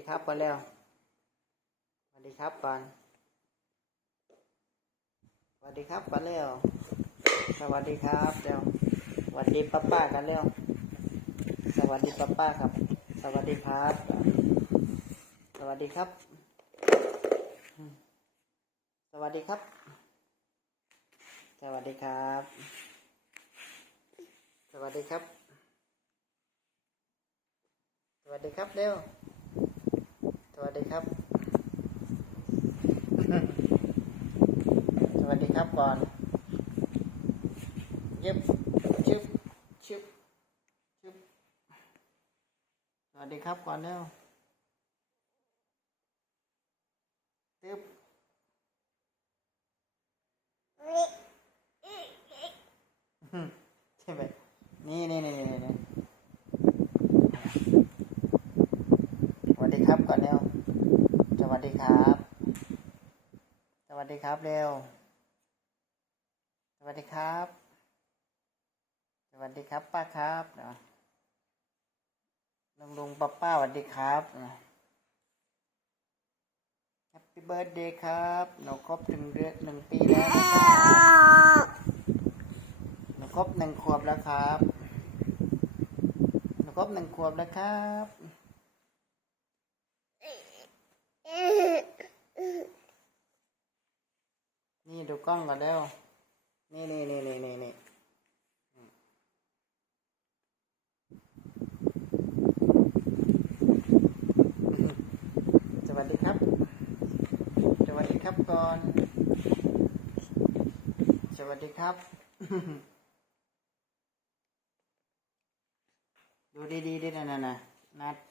ดีครับก่อนเร็วสวัสดีครับก่อนสวัสดีครับก่อนเร็วสวัสดีครับเร็วสวัสดีป้าป้ากันเร็วสวัสดีป้าป้าครับ สวัสดีครับ สวัสดีครับ สวัสดีครับ สวัสดีครับ สวัสดีครับ สวัสดีครับเร็ว สวัสดีครับ สวัสดีครับ ก่อน เย็บชึบชึบชึบสวัสดีครับก่อนเร็วตึ๊บใช่ไหมนี่นี่นี่นี่นี่สวัสดีครับก่อนเร็วสวัสดีครับ สวัสดีครับเร็ว สวัสดีครับ สวัสดีครับป้าครับนะลุงลุงป้าป้าสวัสดีครับแฮปปี้เบิร์ดเดย์ครับหนูครบหนึ่งเดือนหนึ่งปีแล้วนะครับหนูครบหนึ่งขวบแล้วครับหนูครบหนึ่งขวบแล้วครับนี่ดูกล้องก่อนเร็ว นี่นี่นี่นี่นี่นี่สวัสดีครับ สวัสดีครับก่อน สวัสดีครับ ดูดีๆดินะนะนะนัด